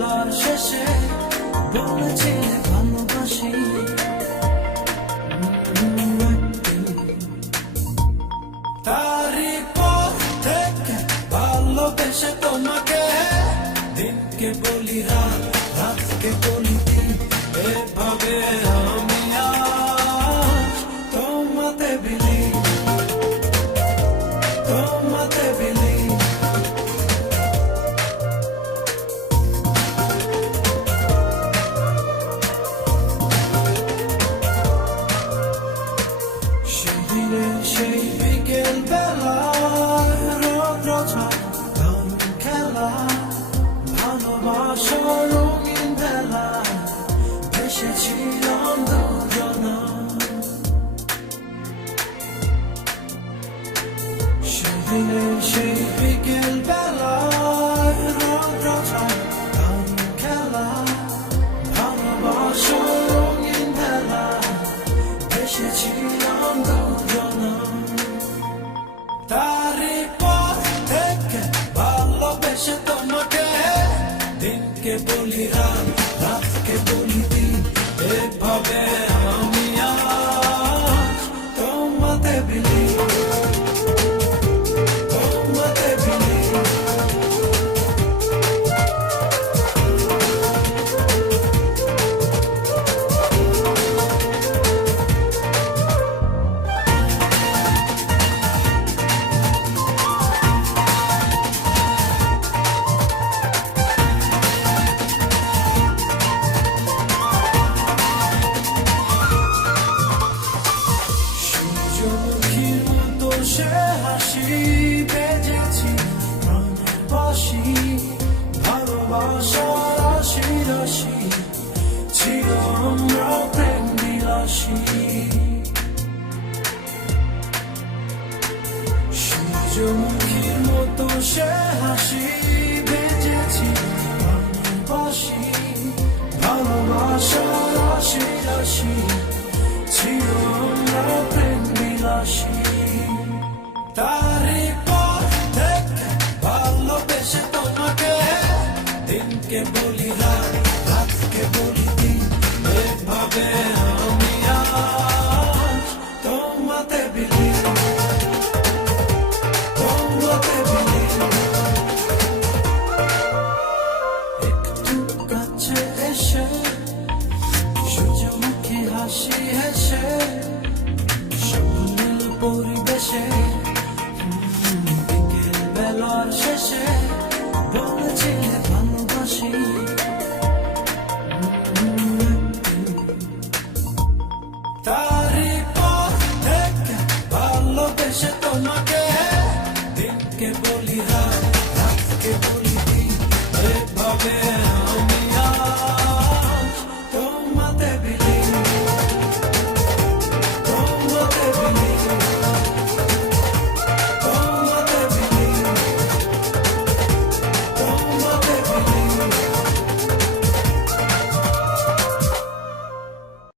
বেলার শেষে বলেছিলে ভালোবাসি। তারই পর থেকে ভালোবেসে তোমাকে দিনকে বলি রাত, রাতকে বলি দিন, এভাবে আমি আজ তোমাতে বিলি, তোমাতে বিলি। সেদিনে সেই বিকেল বেলায় রৌদ্র ছায়া দারুণ খেলা, ভালোবাসার রঙিন বেলায় ভেসেছিলাম দুজনা। সেদিনে সেই বিকেল বেলায় রৌদ্র ছায়া দারুণ খেলা, ভালোবাসার রঙিন বেলায় ভেসেছিলাম দুজনা। তারই পর থেকে ভালোবেসে তোমাকে দিনকে বলি রাত, রাতকে বলি দিন, এভাবে আমি আজ তোমাতে বিলি, তোমাতে বিলি। সূর্যমুখীর মতো সে হাসি বেজেছি প্রাণের বাঁশি, ভালোবাসার রাশি রাশি ছিল আমরা প্রেম বিলাসী। সূর্যমুখীর মতো সে হাসি বেজেছি প্রাণের বাঁশি, ভালোবাসার রাশি রাশি ছিল আমরা প্রেম বিলাসী। তারই পর থেকে ভালোবেসে তোমাকে দিনকে বলি রাত, রাতকে বলি দিন, এভাবে আমি আজ তোমাতে বিলি, তোমাতে বিলি। একটু কাছে এসে সূর্যমুখী হাসি হেসে স্বপ্নের পরিবেশে বিকেল বেলার শেষে বলেছিলে ভালোবাসি। তারই পর থেকে ভালোবেসে তোমাকে